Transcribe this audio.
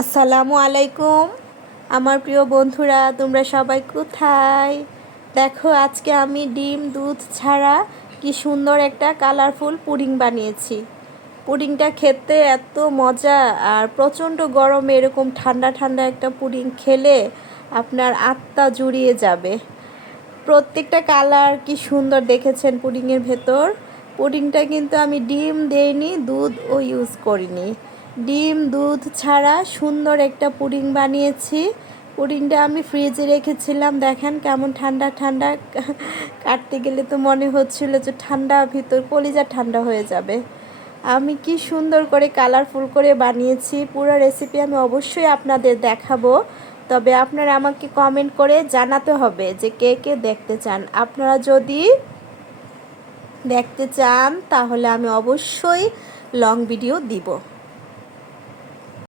আসসালামু আলাইকুম আমার প্রিয় বন্ধুরা, তোমরা সবাই কোথায়? দেখো, আজকে আমি ডিম দুধ ছাড়া কি সুন্দর একটা কালারফুল পুডিং বানিয়েছি। পুডিংটা খেতে এত মজা, আর প্রচণ্ড গরমে এরকম ঠান্ডা ঠান্ডা একটা পুডিং খেলে আপনার আত্মা জুড়িয়ে যাবে। প্রত্যেকটা কালার কি সুন্দর দেখেছেন পুডিংয়ের ভেতর। পুডিংটা কিন্তু আমি ডিম দেইনি, দুধও ইউজ করিনি। ডিম দুধ ছাড়া সুন্দর একটা পুডিং বানিয়েছি। পুডিংটা আমি ফ্রিজে রেখেছিলাম, দেখেন কেমন ঠান্ডা ঠান্ডা। কাটতে গেলে তো মনে হচ্ছিল যে ঠান্ডা, ভিতর কলিজা ঠান্ডা হয়ে যাবে। আমি কি সুন্দর করে কালারফুল করে বানিয়েছি। পুরো রেসিপি আমি অবশ্যই আপনাদের দেখাবো, তবে আপনারা আমাকে কমেন্ট করে জানাতে হবে যে কে কে দেখতে চান। আপনারা যদি দেখতে চান তাহলে আমি অবশ্যই লং ভিডিও দিব।